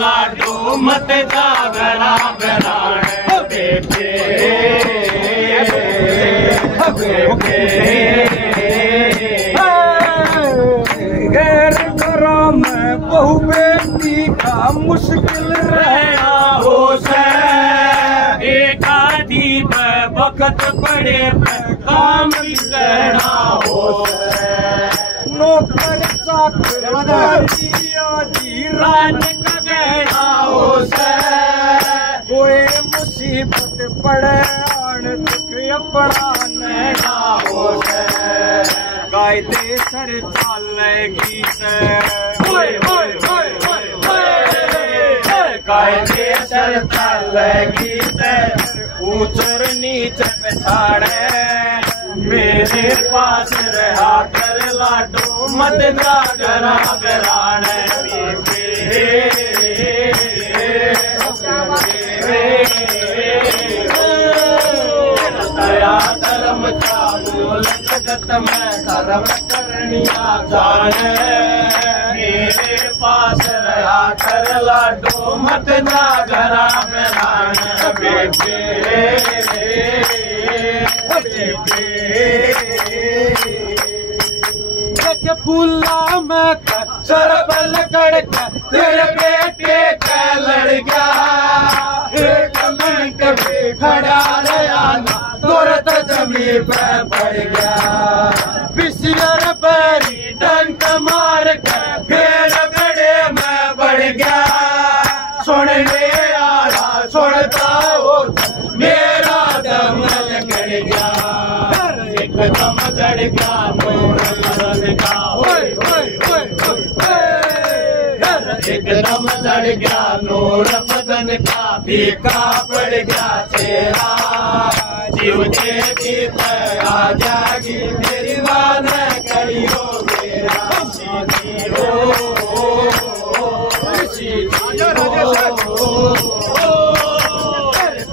लाडो मत जागना बराने बेटे गैर करा मैं बहु बेटी का मुश्किल रहना हो से एक आदि पे वक्त पड़े पे काम करना हो नौकर चाकर आदि रात का गहना हो से कोई मुसीबत पड़े आन दुख अपना नैना हो से गायते सर चालेगी से कायदे सर चालेगी से ऊंचर नीच पछाड़े मेरे पास रहा कर लाडो मत जागना बराने दया धर्म का मूल जगत में धर्म करनिया जाने मेरे पास रहा कर लाडो मत जागना बराने बेटे फूला में सरबल कड़का तेरे बेटे का लड़ गया एक मिनट भी खड़ा रहा ना तुरंत जमीन पे पड़ गया बिस्तर पैरी डंक मार कर फिर बड़े में बढ़ गया सुनने आया सुनता हो मेरा दम लग गया एकदम चढ़ गया मोर का एकदम चढ़ गया नूर बदन का फीका पड़ गया चेहरा जीव देवी पे आ जागी मेरी मान करियो मेरा सीधी हो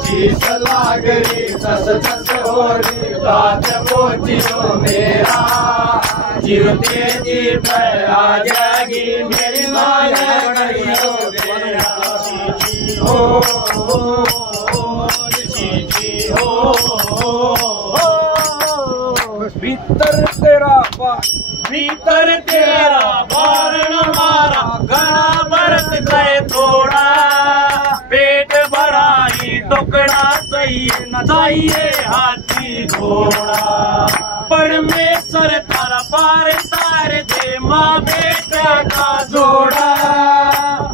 चीज लागरी सस सस हो रही बात बोझियो मेरा जीव तेजी पे आ जागी मेरी माया करियो मेरा सीधी हो भीतर तेरा बारण मारा गला बरत गए थोड़ा पेट भरा ही टुकड़ा सही न चाहिए हाथी घोड़ा परमेश्वर तारा पार तार दे माँ बेटा का जोड़ा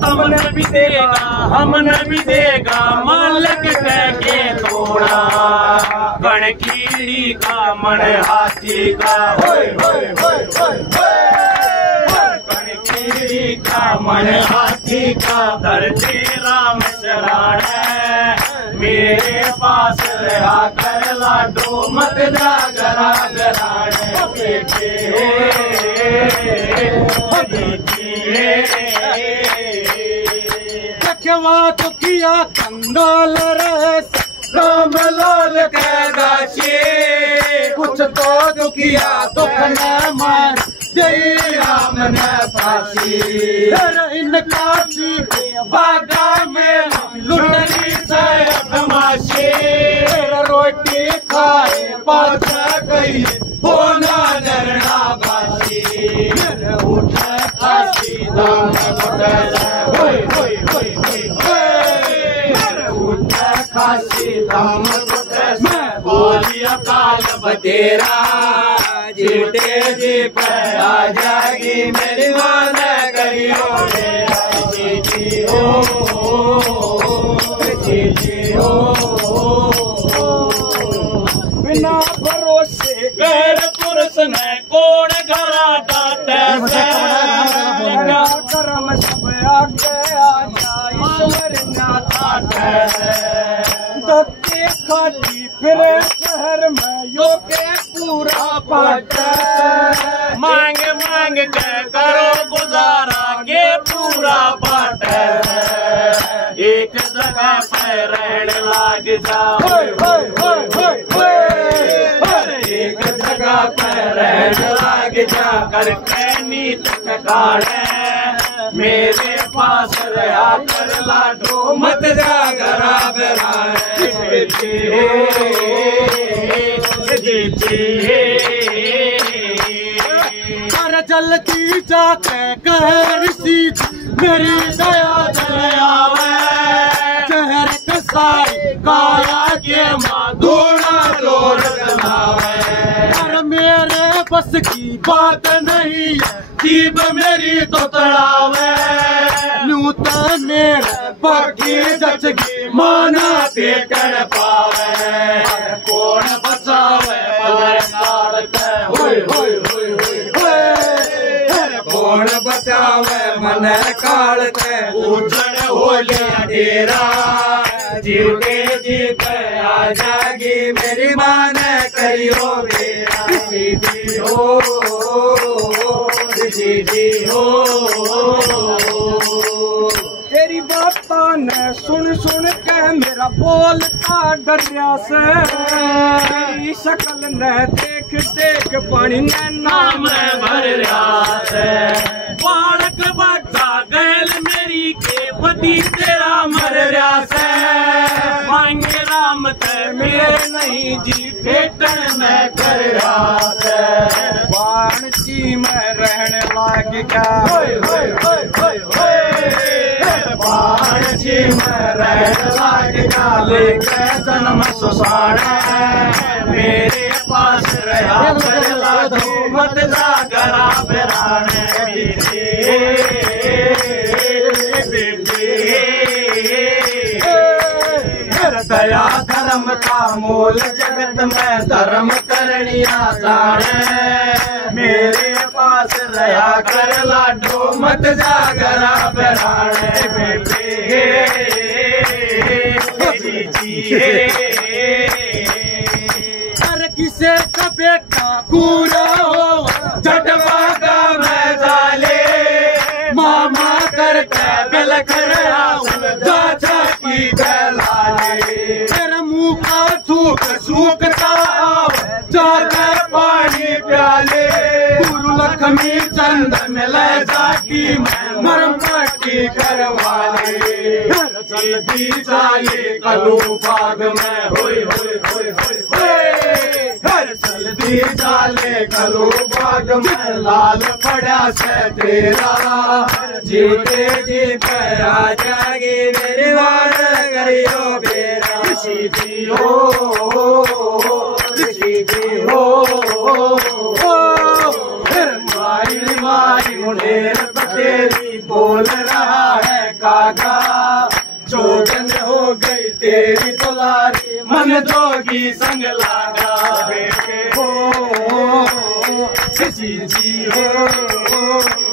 हमने भी देगा हमने भी देगा मालक कह के थोड़ा गण कीड़ी का मन हाथी का गण कीड़ी का मन हाथी का धरती राम शरण मेरे पास रहा कर लाडो मत जागरा गराने बेटे कवा तो किया कंगाल रे राम लाल के दासी कुछ तो दुखिया दुख न मान जय राम ने फांसी इन काशी बागा में लुटनी से बदमाशी रोटी खाए पाछा गई होना डरना बासी उठ खासी दाम उठ खासी दाम बोली अकाल बतेरा जीते जी पे आ जाएगी मेरी मान करियो मेरा जीती हो बिना भरोसे गैर पुरुष ने कौन घरा दाते कर्म सब आगे आ जाए ईश्वर नाथा धक्के खाती फिरे शहर में योगे पूरा पाट मांग मांग के करो गुजारा के पूरा पाट एक जगह पे रहने लाग जाओ एक जगह पे रहने लाग जा करके नीत ठिकाने मेरे पास रहा कर लाडो मत जागरा बेराने कर जल्दी जाके कहर सी मेरी दया दयावे चहर कसाई काया के माधुरा लोर जनावे पर मेरे बस की बात नहीं है जीव मेरी तो तड़ावे नूतन मेरे बाकी जचगी माना ते कर पावे कौन बचावे मलर कालते होय होय होय होय कौन बचावे मन कालते उजड़ होले डेरा जीते जीते आ जागी मेरी मान करियो मेरा सीधी हो सीधी हो तेरी बातां ने सुन सुन के मेरा बोलता डरिया से तेरी शक्ल ने देख देख पानी ने नाम भर रहा से बालक बाटा गैल मेरी के पति तेरा मर रहा से मांगे राम ते मेरे नहीं जी फेटन में कर रहा से वाणसी में रहने लाग गया होय होय होय होय होय वाणसी में रहने लाग गया लेके जन्म सुसाने मेरे पास रहा कर लाडो मत जागरा बेराने दया धर्म का मूल जगत में धर्म करनिया जाने मेरे पास रहा कर लाडो मत जागरा बेराने बेटे हर किसे का बेटा पूरा हो जटवा का मैं जाले मामा करके बिल कर चाचा की गलाले तेरा मुंह का थूक सूखता जाके पानी प्याले गुरु लक्ष्मी चंद मिले जाटी में मरम पट्टी करवाले जल्दी जाए कलू बाग में होय होय होय होय होय हर जल्दी जाले कलू बाग में लाल पड़ा से तेरा जीते जीते आ जागे मेरी वार करियो बेरा सीधी हो सीधी हो मारी मारी मुंडेर बतेरी बोल रहा है काका जोगन हो गई तेरी दुलारी मन जोगी संग लागा बेटे हो जी हो